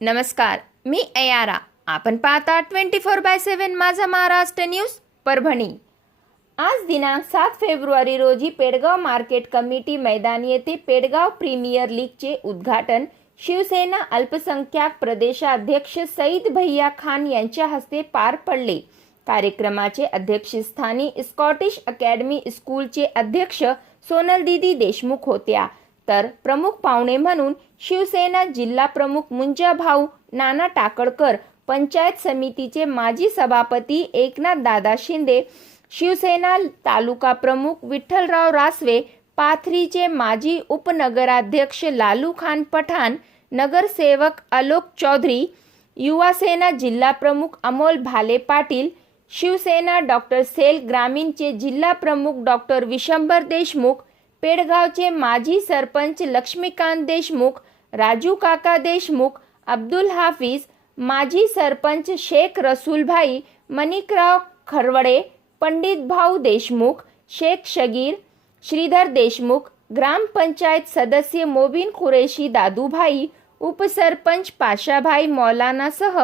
नमस्कार मी अयारा. आपण पाहता twenty four by seven Majha Maharashtra news Parbhani. आज दिनांक सात फेब्रुवारी रोजी पेडगाव मार्केट कमिटी मैदान येथे पेडगाव प्रीमियर लीगचे उद्घाटन शिवसेना अल्पसंख्याक प्रदेशाध्यक्ष सईद भैया खान यांच्या हस्ते पार पडले. कार्यक्रमाचे अध्यक्षस्थानी स्कॉटिश अकॅडमी स्कूलचे अध्यक्ष सोनल दीदी देशमुख होत्या. तर प्रमुख पाहुणे म्हणून शिवसेना जिल्हा प्रमुख मुंजा भाऊ नाना टाकळकर पंचायत समितीचे माजी सभापती एकनाथ दादा शिंदे शिवसेना तालुका प्रमुख विठ्ठलराव रासवे पाथरीचे माजी उपनगराध्यक्ष लालू खान पठाण नगरसेवक आलोक चौधरी युवासेना जिल्हा प्रमुख अमोल भाले पाटील शिवसेना डॉक्टर सेल ग्रामीणचे जिल्हा प्रमुख डॉक्टर विशंभर देशमुख पेडगावचे माजी सरपंच लक्ष्मीकांत देशमुख राजू काका देशमुख अब्दुल हाफिज माजी सरपंच शेख रसूलभाई मणिकराव खरवडे पंडित भाऊ देशमुख शेख शगीर श्रीधर देशमुख ग्रामपंचायत सदस्य मोबिन कुरेशी दादूभाई उपसरपंच पाशाभाई मौलानासह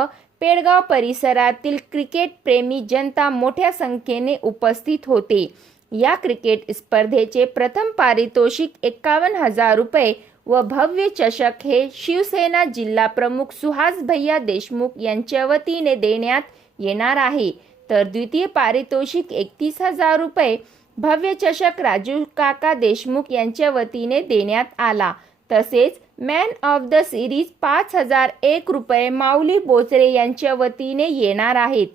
पेडगाव परिसरातील क्रिकेट प्रेमी जनता मोठ्या संख्येने उपस्थित होते. या क्रिकेट स्पर्धेचे प्रथम पारितोषिक एकावन्न हजार रुपये व भव्य चषक हे शिवसेना जिल्हा प्रमुख सुहास भैया देशमुख यांच्या वतीने देण्यात येणार आहे. तर द्वितीय पारितोषिक एकतीस हजार रुपये भव्य चषक राजू काका देशमुख यांच्या वतीने देण्यात आला. तसेच मॅन ऑफ द सिरीज पाच हजार एक रुपये माऊली बोचरे यांच्या वतीने येणार आहेत.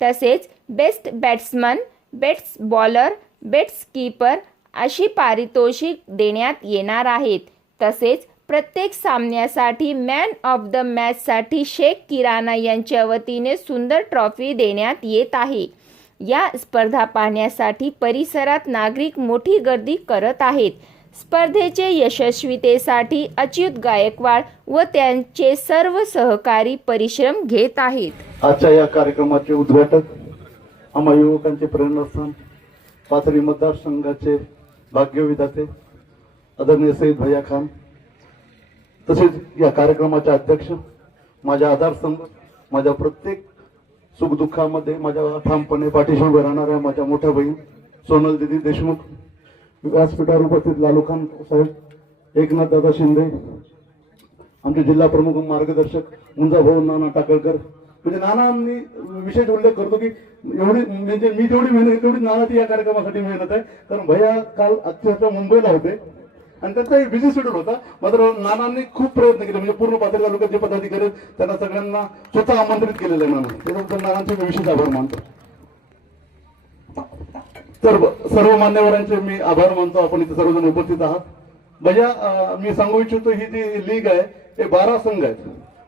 तसेच best batsman bets bowler bets keeper अशी पारितोषिक देण्यात येणार आहेत. तसेच प्रत्येक सामन्यासाठी मॅन ऑफ द मॅचसाठी शेख किराणा यांच्या वतीने सुंदर ट्रॉफी देण्यात येत आहे. या स्पर्धा पाहण्यासाठी परिसरात नागरिक मोठी गर्दी करत आहेत. स्पर्धेचे यशस्वीतेसाठी अच्युत गायकवाड व त्यांचे सर्व सहकारी परिश्रम घेत आहेत. आजच्या या कार्यक्रमाचे उद्घाटक आम्हा युवकांचे प्रेरणास्थान पाथरी मतदारसंघाचे भाग्यविधाते आदरणीय सईद भैया खान तसेच या कार्यक्रमाचे अध्यक्ष माझ्या आधारस्तंभ माझ्या प्रत्येक सुखदुःखामध्ये माझ्या ठामपणे पाठीशी उभे राहणाऱ्या माझ्या मोठ्या बहीण सोनल दिदी देशमुख व्यासपीठावर उपस्थित लालू खान साहेब एकनाथ दादा शिंदे आमचे जिल्हा प्रमुख मार्गदर्शक मुंजाभाऊ नाना टाकळकर. म्हणजे नानांनी विशेष उल्लेख करतो की एवढी म्हणजे मी जेवढी मेहनत तेवढी नानाची या कार्यक्रमासाठी मेहनत आहे. कारण भैया काल अक्षरशः मुंबईला होते. आणि त्यांचा एक बिझी शेड्यूल होता. मात्र नानांनी खूप प्रयत्न केले. म्हणजे पूर्ण पातळी तालुक्यात जे पदाधिकारी आहेत, त्यांना सगळ्यांना स्वतः आमंत्रित केलेलं आहे नाना त्याच्याबद्दल नानांचे मी विशेष आभार मानतो. तर सर्व मान्यवरांचे मी आभार मानतो. आपण इथे सर्वजण उपस्थित आहात. भैया मी सांगू इच्छितो ही जी लीग आहे हे बारा संघ आहेत.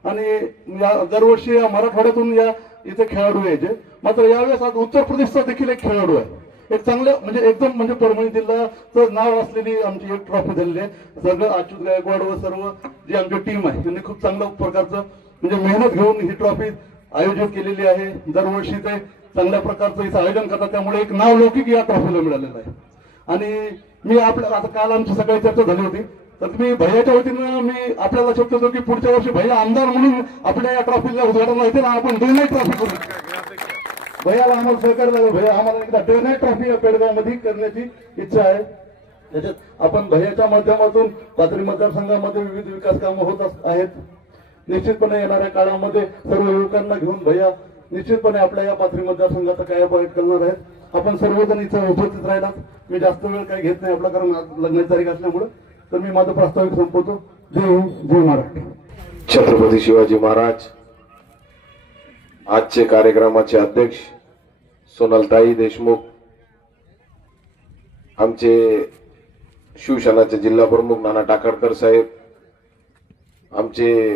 आणि या दरवर्षी या मराठवाड्यातून या इथे खेळाडू यायचे. मात्र यावेळेस आज उत्तर प्रदेशचा देखील एक खेळाडू आहे. एक चांगलं म्हणजे एकदम म्हणजे परभणी जिल्ह्याचं नाव असलेली आमची एक ट्रॉफी झालेली आहे. सगळं अच्युत गायकवाड व सर्व जी आमची टीम आहे त्यांनी खूप चांगल्या प्रकारचं म्हणजे मेहनत घेऊन ही ट्रॉफी आयोजित केलेली आहे. दरवर्षी ते चांगल्या प्रकारचं इथं आयोजन करतात त्यामुळे एक नाव लौकिक या ट्रॉफीला मिळालेलं आहे. आणि मी आपल्या आता काल आमची सकाळी चर्चा झाली होती. तर मी भैयाच्या वतीनं मी आपल्याला शब्द होतो की पुढच्या वर्षी भैया आमदार म्हणून आपल्या या ट्रॉफीला उद्घाटन येते ना आपण दोनही ट्रॉफी करू. भैयाला आम्हाला सहकार्य लागेल भैया आम्हाला एकदा डे ट्रॉफी या पेडगावमध्ये करण्याची इच्छा आहे. त्याच्यात आपण भैयाच्या माध्यमातून पाथरी मतदारसंघामध्ये विविध विकास कामं होत अस- आहेत. निश्चितपणे येणाऱ्या काळामध्ये सर्व युवकांना घेऊन भैया निश्चितपणे आपल्या या पाथरी मतदारसंघाचा काय पॉईंट करणार आहेत? आपण सर्वजण इथं उपस्थित राहिलात. मी जास्त वेळ काही घेत नाही आपला कारण लग्नाची तारीख असल्यामुळे. तर मी माझं प्रास्ताविक संपवतो. जय हिंद जय महाराष्ट्र. छत्रपती शिवाजी महाराज आजचे कार्यक्रमाचे अध्यक्ष सोनलताई देशमुख आमचे शिवसेनाचे जिल्हा प्रमुख नाना टाकरकर साहेब आमचे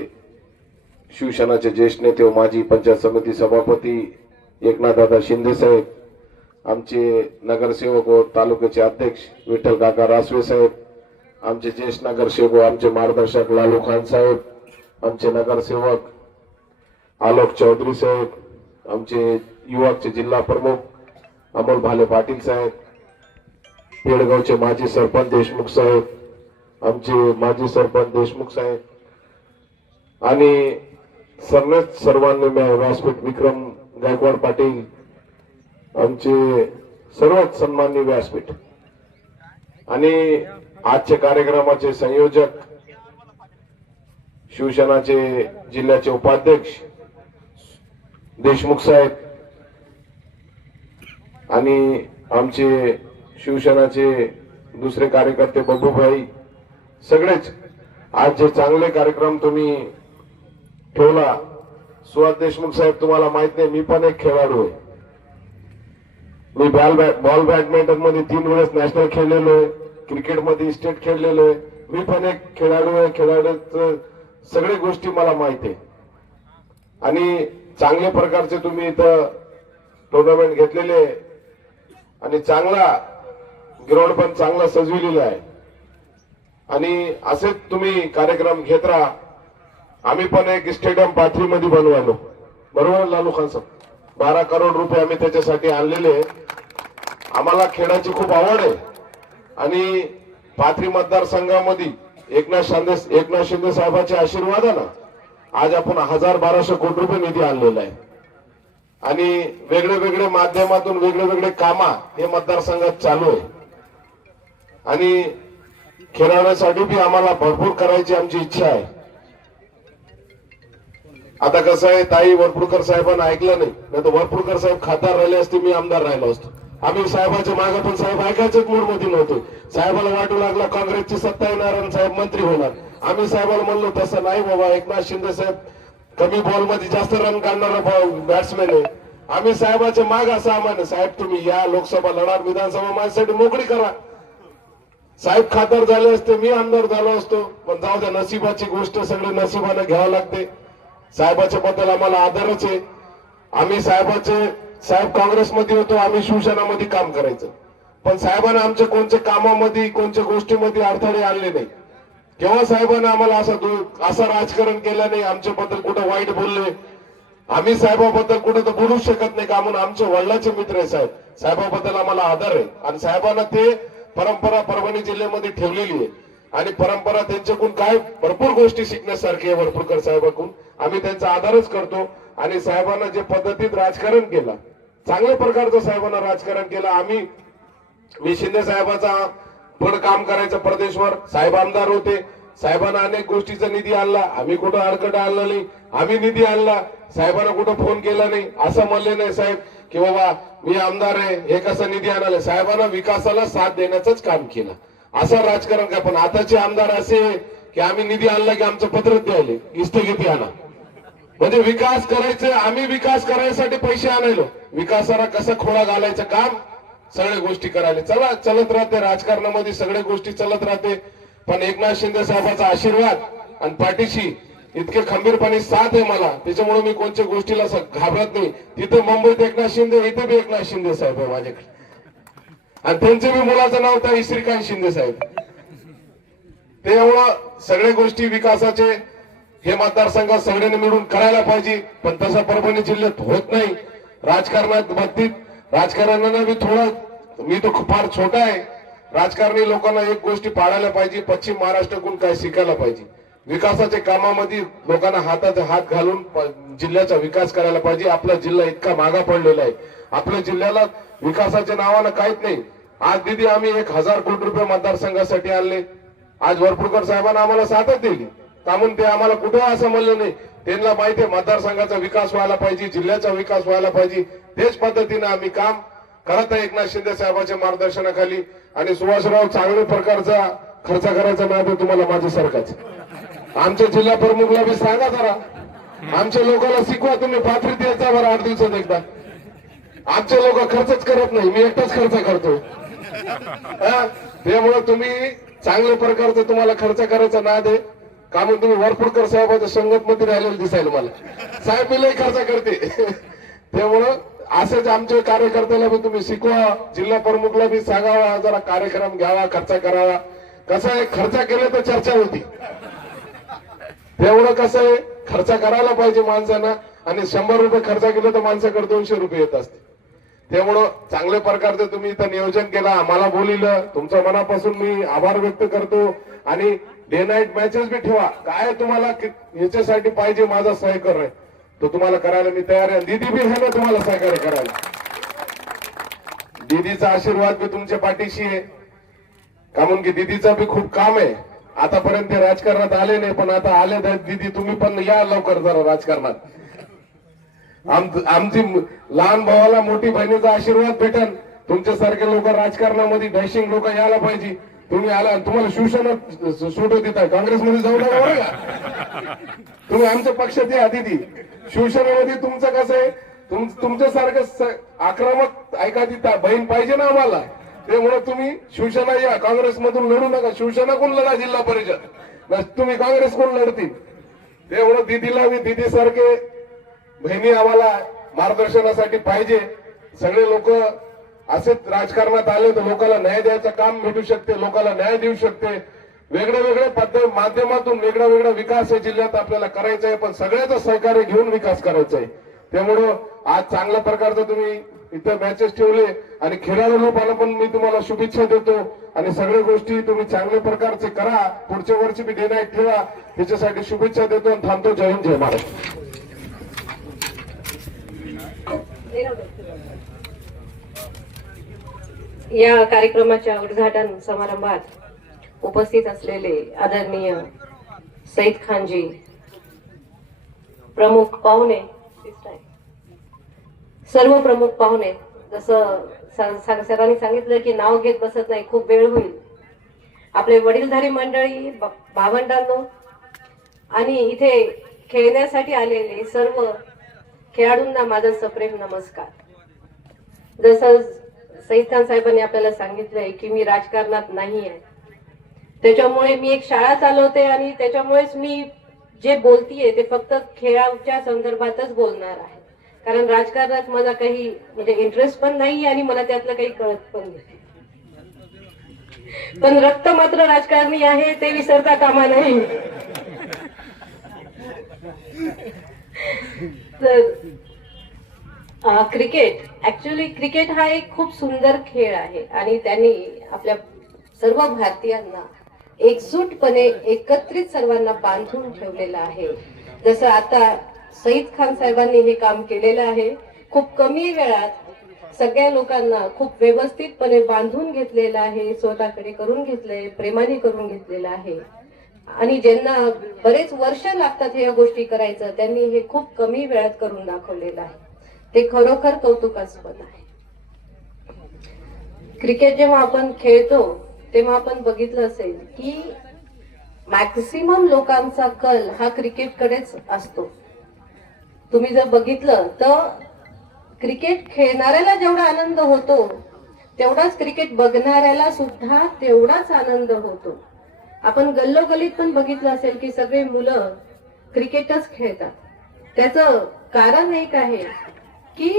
शिवसेनाचे ज्येष्ठ नेते व माजी पंचायत समिती सभापती एकनाथदादा शिंदे साहेब आमचे नगरसेवक व तालुक्याचे अध्यक्ष विठ्ठल काका रासवे साहेब आमचे ज्येष्ठ नगरसेवक व आमचे मार्गदर्शक लालू खान साहेब आमचे नगरसेवक आलोक चौधरी साहेब आमचे युवकचे जिल्हा प्रमुख अमोल भाले पाटील साहेब पेडगावचे माजी सरपंच देशमुख साहेब आमचे माजी सरपंच देशमुख साहेब आणि सर्वच सर्वांनी व्यासपीठ विक्रम गायकवाड पाटील आमचे सर्वच सन्माननीय व्यासपीठ. आणि आजच्या कार्यक्रमाचे संयोजक शिवसेनाचे जिल्ह्याचे उपाध्यक्ष देशमुख साहेब आणि आमचे शिवसेनाचे दुसरे कार्यकर्ते बबूभाई सगळेच. आज जे चांगले कार्यक्रम तुम्ही ठेवला सुहास देशमुख साहेब तुम्हाला माहीत नाही मी पण एक खेळाडू आहे. मी बॉल बॉल बॅडमिंटनमध्ये तीन वेळेस नॅशनल खेळलेलो आहे क्रिकेटमध्ये स्टेट खेळलेलो आहे. मी पण एक खेळाडू आहे खेळाडूच सगळे गोष्टी मला माहीत आहे. आणि चांगल्या प्रकारचे तुम्ही इथं टुर्नामेंट घेतलेले आणि चांगला ग्राउंड पण चांगला सजविलेला आहे. आणि असेच तुम्ही कार्यक्रम घेत राहा. आम्ही पण एक स्टेडियम पाथरीमध्ये बनवालो बरोबर लालू खान साहेब? बारा करोड रुपये आम्ही त्याच्यासाठी आणलेले आहे. आम्हाला खेळाची खूप आवड आहे. आणि पाथरी मतदारसंघामध्ये एकनाथ शिंदे एकनाथ शिंदे आहे आशीर्वादानं आज आपण हजार बाराशे कोटी रुपये निधी आणलेला आहे. आणि वेगळे वेगळे माध्यमातून वेगळे वेगळे कामा हे मतदारसंघात चालू आहे. आणि खेळासाठी बी आम्हाला भरपूर करायची आमची इच्छा आहे. आता कसं आहे ताई वरपुडकर साहेबांना ऐकलं नाही. नाही तर वरपुडकर साहेब खासदार राहिले असते मी आमदार राहिलो असतो. आम्ही साहेबाच्या मागे पण साहेब ऐकायचेच मूडमध्ये नव्हतो. साहेबाला वाटू लागला काँग्रेसची सत्ता येणार आणि साहेब मंत्री होणार. आम्ही साहेबाला म्हणलो तसं नाही बाबा एकनाथ शिंदे साहेब कमी बॉलमध्ये जास्त रन काढणारा बॅट्समॅन आहे. आम्ही साहेबाच्या माग असं आम्हाला साहेब तुम्ही या लोकसभा लढा विधानसभा माझ्यासाठी मोकळी करा. साहेब खासदार झाले असते मी आमदार झालो असतो. पण जाऊ द्या नशिबाची गोष्ट सगळे नशिबाने घ्यावं लागते. साहेबाच्या बद्दल आम्हाला आदरच आहे. आम्ही साहेबाचे साहेब काँग्रेसमध्ये होतो आम्ही शिवसेनामध्ये काम करायचं. पण साहेबांना आमच्या कोणत्या कामामध्ये कोणत्या गोष्टीमध्ये अडथळे आणले नाही. केव्हा साहेबांना आम्हाला असं असं राजकारण केलं नाही आमच्याबद्दल कुठं वाईट बोलले. आम्ही साहेबाबद्दल कुठं तर बोलूच शकत नाही का म्हणून आमचे वडिलाचे मित्र आहे साहेब. साहेबाबद्दल आम्हाला आदर आहे. आणि साहेबांना ते परंपरा परभणी जिल्ह्यामध्ये ठेवलेली आहे. आणि परंपरा त्यांच्याकडून काय भरपूर गोष्टी शिकण्यासारखी आहे वरपुरकर साहेबांकडून. आम्ही त्यांचा आदरच करतो. आणि साहेबांना जे पद्धतीत राजकारण केलं चांगल्या प्रकारचं साहेबांना राजकारण केलं. आम्ही मी शिंदे साहेबांचा पण काम करायचं प्रदेशवर साहेब आमदार होते. साहेबांना अनेक गोष्टीचा निधी आणला. आम्ही कुठं अडकट आणला नाही. आम्ही निधी आणला. साहेबांना कुठं फोन केला नाही. असं म्हणले नाही साहेब की बाबा मी आमदार आहे. हे कसं निधी आणाले साहेबांना विकासाला साथ देण्याचंच काम केलं. असं राजकारण काय पण आताचे आमदार असे की आम्ही निधी आणला की आमचं पत्र द्यायले. स्थगिती आणा. म्हणजे विकास करायचं आम्ही विकास करायसाठी पैसे आणायलो. विकासाला कसा खोळा घालायचं काम? सगळ्या गोष्टी करायला. चला चलत राहते. राजकारणामध्ये सगळ्या गोष्टी चलत राहते. पण एकनाथ शिंदे साहेबाचा आशीर्वाद आणि पाठीशी इतके खंबीरपणे साथ आहे मला. त्याच्यामुळे मी कोणत्या गोष्टीला घाबरत नाही. तिथं मुंबईत एकनाथ शिंदे इथे बी एकनाथ शिंदे साहेब आहे माझ्याकडे. आणि त्यांचे बी मुलाचं नाव तर श्रीकांत शिंदे साहेब. त्यामुळं सगळ्या गोष्टी विकासाचे हे मतदारसंघात सगळ्यांनी मिळून करायला पाहिजे पण तसं परभणी जिल्ह्यात होत नाही. राजकारणात बाबतीत राजकारणाला मी थोडं मी तो फार छोटा आहे. राजकारणी लोकांना एक गोष्टी पाळायला पाहिजे पश्चिम महाराष्ट्राकडून काय शिकायला पाहिजे. विकासाच्या कामामध्ये लोकांना हाताचा हात घालून जिल्ह्याचा विकास करायला पाहिजे. आपला जिल्हा इतका मागा पडलेला आहे. आपल्या जिल्ह्याला विकासाच्या नावानं काहीच नाही. आज दिदी आम्ही एक हजार कोटी रुपये मतदारसंघासाठी आणले. आज वरपुडकर साहेबांना आम्हाला साथच दिली. त्यामुळे ते आम्हाला कुठं असं म्हणलं नाही. त्यांना माहिती आहे मतदारसंघाचा विकास व्हायला पाहिजे जिल्ह्याचा विकास व्हायला पाहिजे. तेच पद्धतीने आम्ही काम करत आहे एकनाथ शिंदे साहेबांच्या मार्गदर्शनाखाली. आणि सुभाषराव चांगल्या प्रकारचा खर्च करायचा नाद तुम्हाला माझ्या सरकारचा आमच्या जिल्हा प्रमुखला बी सांगा जरा. आमच्या लोकांना शिकवा तुम्ही. पात्री द्यायचा बरं आठ दिवसात एकदा. आमचे लोक खर्चच करत नाही. मी एकटाच खर्च करतो त्यामुळे तुम्ही चांगल्या प्रकारचा तुम्हाला खर्च करायचा ना दे का म्हणून तुम्ही वरपुडकर साहेबाच्या संगत मध्ये राहिलेलं दिसायला मला. साहेब मी लय खर्च करते. त्यामुळं असंच आमच्या कार्यकर्त्याला पण तुम्ही शिकवा जिल्हा प्रमुखला बी सांगावा जरा कार्यक्रम घ्यावा खर्च करावा. कसं आहे खर्च केला तर चर्चा होती. तेवढं कसं आहे खर्च करायला पाहिजे माणसानं आणि शंभर रुपये खर्च केला तर माणसाकडे दोनशे रुपये येत असते. त्यामुळं चांगल्या प्रकारचं तुम्ही इथं नियोजन केलं आम्हाला बोलिलं तुमच्या मनापासून मी आभार व्यक्त करतो. आणि डे नाईट मॅचेस बी ठेवा. काय तुम्हाला याच्यासाठी पाहिजे माझा सहकार्य तो तुम्हाला करायला मी तयार आहे. दीदी बी आहे ना तुम्हाला सहकार्य करायला. दीदीचा आशीर्वाद बी तुमच्या पाठीशी आहे. का म्हणून की दीदीचं बी खूप काम आहे. आतापर्यंत ते राजकारणात आले नाही पण आता आले तर दीदी तुम्ही पण या लवकर जरा राजकारणात. आमची लहान भावाला मोठी बहिणीचा आशीर्वाद भेटन. तुमच्यासारखे लोक राजकारणामध्ये डॅशिंग लोक यायला पाहिजे. तुम्ही आला तुम्हाला शिवसेना सूट देत आहे. काँग्रेसमध्ये जाऊ नका बरं का. तुम्ही आमच्या पक्षात या दीदी शिवसेनेमध्ये तुमचं कसं आहे? तुम तुमच्यासारखं सारखं आक्रमक ऐका दिता बहीण पाहिजे ना आम्हाला. त्यामुळे तुम्ही शिवसेना या. काँग्रेसमधून लढू नका. शिवसेना कोण लढा जिल्हा परिषद? तुम्ही काँग्रेस कोण लढतील? त्यामुळं दिदीला मी दिदी सारखे बहिणी आम्हाला मार्गदर्शनासाठी पाहिजे. सगळे लोक असेच राजकारणात आले तर लोकांना न्याय द्यायचं काम भेटू शकते लोकांना न्याय देऊ शकते. वेगळ्या वेगळ्या पद्धत माध्यमातून वेगळा वेगळा विकास या जिल्ह्यात आपल्याला करायचा आहे पण सगळ्याचं सहकार्य घेऊन विकास करायचा आहे. त्यामुळं आज चांगल्या प्रकारचं तुम्ही इथं मॅचेस ठेवले आणि खेळाडू लोकांना पण मी तुम्हाला शुभेच्छा देतो. आणि सगळ्या गोष्टी तुम्ही चांगल्या प्रकारचे करा. पुढच्या वर्षी मी डे नाईट ठेवा. त्याच्यासाठी शुभेच्छा देतो आणि थांबतो. जय हिंद जय महाराष्ट्र. या कार्यक्रमाच्या उद्घाटन समारंभात उपस्थित असलेले आदरणीय सईद खानजी प्रमुख पाहुणे सर्व प्रमुख पाहुणे जसं सरांनी सांगितलं की नाव घेत बसत नाही खूप वेळ होईल. आपले वडीलधारी मंडळी भावंडांनो आणि इथे खेळण्यासाठी आलेले सर्व खेळाडूंना माझा सप्रेम नमस्कार. जसं सईद खान साहेबांनी आपल्याला सांगितलंय की मी राजकारणात नाही आहे. त्याच्यामुळे मी एक शाळा चालवते आणि त्याच्यामुळेच मी जे बोलतीये ते फक्त खेळाच्या संदर्भातच बोलणार आहे. कारण राजकारणात माझा काही म्हणजे इंटरेस्ट पण नाही आणि मला त्यातलं काही कळत पण नाही. पण रक्त मात्र राजकारणी आहे ते विसरता कामा नाही तर क्रिकेट ऍक्च्युली क्रिकेट हा एक खूप सुंदर खेळ आहे आणि त्यांनी आपल्या सर्व भारतीयांना एकजूटपणे एकत्रित सर्वांना बांधून ठेवलेलं आहे. जसं आता सईद खान साहेबांनी हे काम केलेलं आहे. खूप कमी वेळात सगळ्या लोकांना खूप व्यवस्थितपणे बांधून घेतलेलं आहे स्वतःकडे करून घेतलंय प्रेमाने करून घेतलेलं आहे. आणि ज्यांना बरेच वर्ष लागतात ह्या गोष्टी करायचं त्यांनी हे खूप कमी वेळात करून दाखवलेलं आहे. ते खरोखर कौतुकास्पद आहे. क्रिकेट जेव्हा आपण खेळतो तेव्हा आपण बघितलं असेल की मॅक्सिमम लोकांचा कल हा क्रिकेटकडेच असतो. तुम्ही जर बघितलं तर क्रिकेट खेळणाऱ्याला जेवढा आनंद होतो तेवढाच क्रिकेट बघणाऱ्याला सुद्धा तेवढाच आनंद होतो. आपण गल्लोगल्लीत पण बघितलं असेल की सगळे मुलं क्रिकेटच खेळतात. त्याचं कारण एक आहे की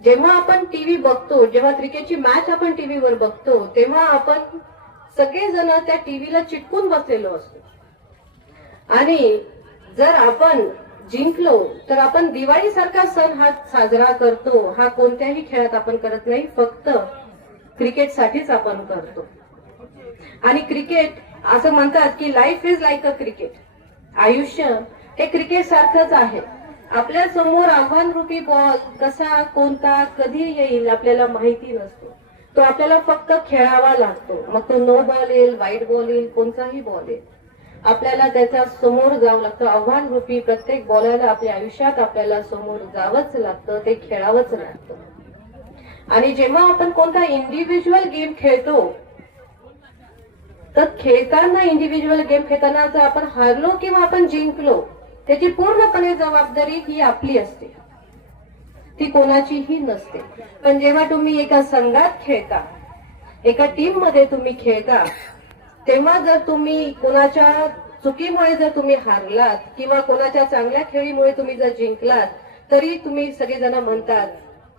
जेव्हा आपण टीव्ही बघतो जेव्हा क्रिकेटची मॅच आपण टीव्हीवर बघतो तेव्हा आपण सगळेजण त्या टीव्हीला चिटकून बसलेलो असतो. आणि जर आपण जिंकलो तर आपण दिवाळीसारखा सण हा साजरा करतो. हा कोणत्याही खेळात आपण करत नाही फक्त क्रिकेटसाठीच आपण करतो. आणि क्रिकेट असं म्हणतात की life is like a cricket आयुष्य हे क्रिकेट सारखंच आहे. आपल्यासमोर आव्हान रूपी बॉल कसा कोणता कधी येईल आपल्याला माहिती नसतो. तो आपल्याला फक्त खेळावा लागतो. मग तो नो बॉल येईल वाईट बॉल येईल कोणताही बॉल येईल. आपल्याला त्याच्यासमोर जावं लागतं. आव्हान रूपी प्रत्येक बॉलाला आपल्या आयुष्यात आपल्याला समोर जावंच लागतं ते खेळावंच लागतं. आणि जेव्हा आपण कोणता इंडिव्हिज्युअल गेम खेळतो तर खेळताना इंडिव्हिज्युअल गेम खेळताना जर आपण हारलो किंवा आपण जिंकलो त्याची पूर्णपणे जबाबदारी ही आपली असते. ती कोणाचीही नसते. पण जेव्हा तुम्ही एका संघात खेळता एका टीममध्ये तुम्ही खेळता तेव्हा जर तुम्ही कोणाच्या चुकीमुळे जर तुम्ही हारलात किंवा कोणाच्या चांगल्या खेळीमुळे तुम्ही जर जिंकलात तरी तुम्ही सगळेजण म्हणतात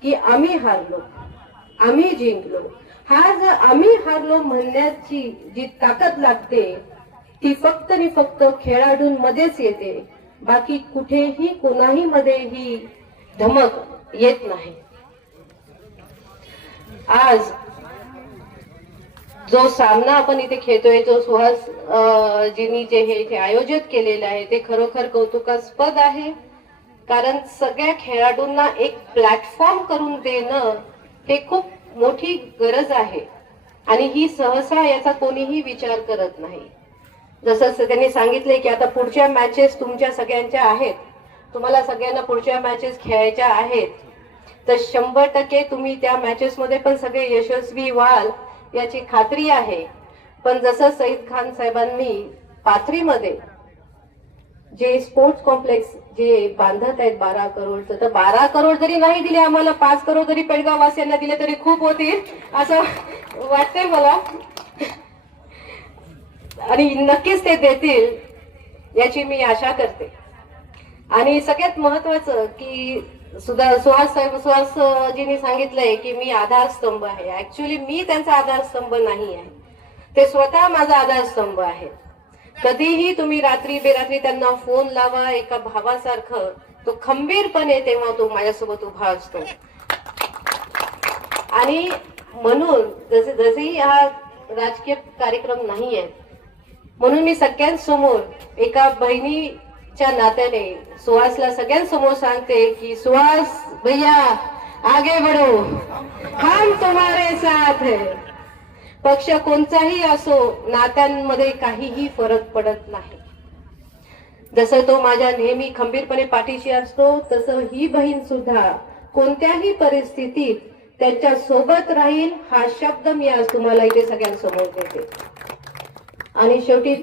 की आम्ही हारलो. आम्ही जिंकलो. हा जर आम्ही हारलो म्हणण्याची जी ताकद लागते ती फक्त आणि फक्त खेळाडूंमध्येच येते. बाकी कुठेही कोणाही मध्ये ही धमक येत नाही. आज जो सामना आपण इथे खेळतोय जो सुहास जीनी जींनी जे हे इथे आयोजित केलेलं आहे ते खरोखर कौतुकास्पद आहे. कारण सगळ्या खेळाडूंना एक प्लॅटफॉर्म करून देणं हे खूप मोठी गरज आहे. आणि ही सहसा याचा कोणीही विचार करत नाही. जसं त्यांनी सांगितले की आता पुढच्या मॅचेस तुमच्या सगळ्यांच्या आहेत. तुम्हाला सगळ्यांना पुढच्या मॅचेस खेळायच्या आहेत. तर शंभर टक्के तुम्ही त्या मॅचेसमध्ये पण सगळे यशस्वी व्हाल याची खात्री आहे. पण जसं सईद खान साहेबांनी पाथरीमध्ये जे स्पोर्ट्स कॉम्प्लेक्स जे बांधत आहेत बारा करोडचं तर बारा करोड जरी नाही दिले आम्हाला पाच करोड जरी पेडगाव वासियांना दिले तरी खूप होतील असं वाटतंय मला. आणि नक्कीच ते देतील याची मी आशा करते. आणि सगळ्यात महत्वाचं की सुधा सुहास साहेब सुहासजींनी सांगितलंय की मी आधारस्तंभ आहे. ऍक्च्युली मी त्यांचा आधारस्तंभ नाही आहे. ते स्वतः माझा आधारस्तंभ आहे. कधीही तुम्ही रात्री बेरात्री त्यांना फोन लावा एका भावासारखं. तो खंबीरपणे तेव्हा तो माझ्यासोबत उभा असतो. आणि म्हणून जसे जसेही हा राजकीय कार्यक्रम नाही आहे म्हणून मी सगळ्यांसमोर एका बहिणीच्या नात्याने सुहासला सगळ्यांसमोर सांगते की सुहास भैया आगे बढो. हम तुम्हारे साथ है. पक्ष कोणताही असो नात्यांमध्ये काहीही फरक पडत नाही. जसं तो माझ्या नेहमी खंबीरपणे पाठीशी असतो तसं ही बहीण सुद्धा कोणत्याही परिस्थितीत त्यांच्यासोबत राहील हा शब्द मी आज तुम्हाला इथे सगळ्यांसमोर देते. आणि शेवटी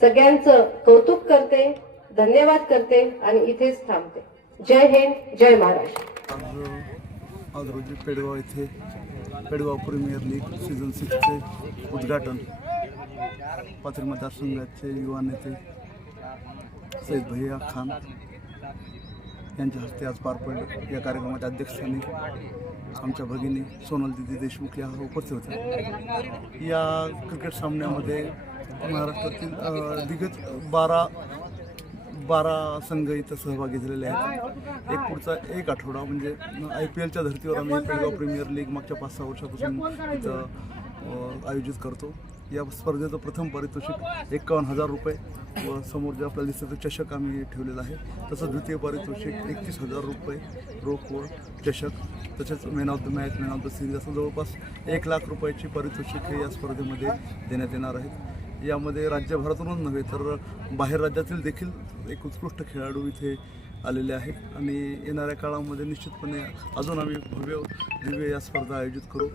सगळ्यांचं कौतुक करते धन्यवाद करते आणि इथेच थांबते. जय हिंद जय महाराष्ट्र. आज रोजी पेडगाव इथे पेडगाव प्रीमियर लीग सीझन सिक्सचे उद्घाटन. पाथरी मतदारसंघाचे युवा नेते सैद भैया खान यांच्या हस्ते आज पार पडले. या कार्यक्रमाच्या अध्यक्षस्थानी आमच्या भगिनी सोनल दिदी देशमुख या उपस्थित होत्या. या क्रिकेट सामन्यामध्ये महाराष्ट्रातील दिग्गज बारा बारा संघ इथं सहभागी झालेले आहेत. एक पुढचा एक आठवडा म्हणजे आय पी एलच्या धर्तीवर आम्ही पेडगाव प्रीमियर लीग मागच्या पाच सहा वर्षापासून इथं आयोजित करतो. या स्पर्धेचं प्रथम पारितोषिक एकावन्न हजार रुपये व समोर जे आपल्याला दिसतं ते चषक आम्ही ठेवलेलं आहे. तसंच द्वितीय पारितोषिक एकतीस हजार रुपये रोख व चषक. तसेच man of the match man of the series असं जवळपास एक लाख रुपयाची पारितोषिक हे या स्पर्धेमध्ये देण्यात येणार आहेत. यामध्ये राज्यभरातूनच नव्हे तर बाहेर राज्यातील देखील एक उत्कृष्ट खेळाडू इथे आलेले आहेत आणि येणाऱ्या काळामध्ये निश्चितपणे अजून आम्ही भव्य दिव्य या स्पर्धा आयोजित करू.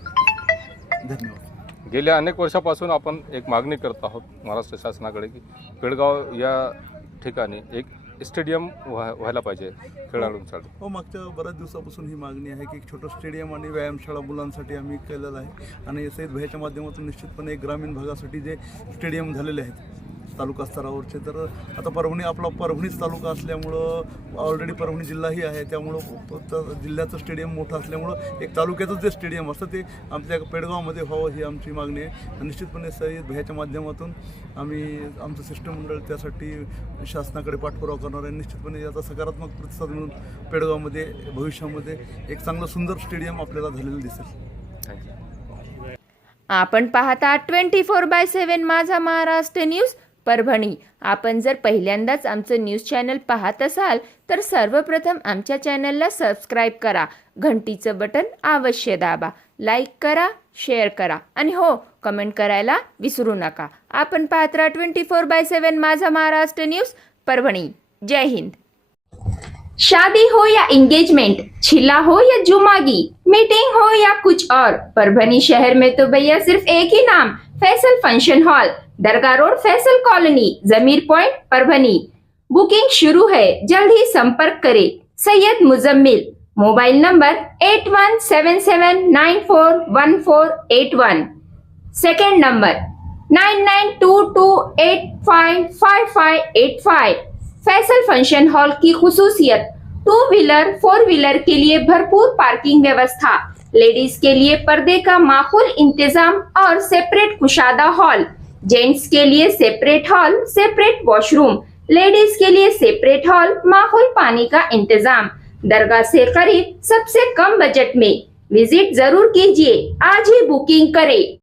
धन्यवाद. गेल्या अनेक वर्षापासून आपण एक मागणी करत आहोत महाराष्ट्र शासनाकडे की पेडगाव या ठिकाणी एक स्टेडियम व्हा व्हायला पाहिजे खेळाडूंसाठी हो, हो मागच्या बऱ्याच दिवसापासून ही मागणी आहे की एक छोटं स्टेडियम आणि व्यायामशाळा मुलांसाठी आम्ही केलेलं आहे. आणि सैद भैयाच्या माध्यमातून निश्चितपणे ग्रामीण भागासाठी जे स्टेडियम झालेले आहेत तालुका स्तरावरचे. तर आता परभणी आपला परभणीच तालुका असल्यामुळं ऑलरेडी परभणी जिल्हाही आहे. त्यामुळं जिल्ह्याचं स्टेडियम मोठं असल्यामुळं एक तालुक्याचं जे स्टेडियम असतं ते आमच्या पेडगावमध्ये व्हावं ही आमची मागणी आहे. निश्चितपणे सय्यद भैयाच्या माध्यमातून आम्ही आमचं शिष्टमंडळ त्यासाठी शासनाकडे पाठपुरावा करणार आहे. निश्चितपणे याचा सकारात्मक प्रतिसाद म्हणून पेडगावमध्ये भविष्यामध्ये एक चांगलं सुंदर स्टेडियम आपल्याला झालेलं दिसेल. थँक्यू आपण पाहता twenty four by seven Majha Maharashtra news Parbhani आपण जर पहिल्यांदाच आमचं न्यूज चॅनल पाहत असाल तर सर्वप्रथम आमच्या चॅनलला सबस्क्राईब करा. घंटीचं बटन अवश्य दाबा. लाईक करा शेअर करा. आणि हो कमेंट करायला विसरू नका. आपण पाहत राहा twenty four by seven Majha Maharashtra news Parbhani. जय हिंद. शादी हो या एंगेजमेंट छिला हो या जुमागी मीटिंग हो या कुछ और. परभनी शहर में तो भैया सिर्फ एक ही नाम फैसल फंक्शन हॉल दरगाह road Faisal colony, Zameer point, Parbhani. Booking शुरू है, जल्द ही संपर्क करें। Syed Muzammil, mobile number eight one seven seven nine four one four eight one. Second number, nine nine two two eight five five five eight five. Faisal function hall की खसूसियत two wheeler four wheeler के लिए भरपूर parking व्यवस्था। Ladies के लिए पर्दे का माकूल इंतज़ाम और सेपरेट कुशादा हॉल। जेंट्स के लिए separate hall, separate washroom, ladies के लिए सेपरेट हॉल, माहौल पानी का इंतज़ाम। दरगाह से करीब सबसे कम बजट में। विज़िट ज़रूर कीजिए, आज ही बुकिंग करें।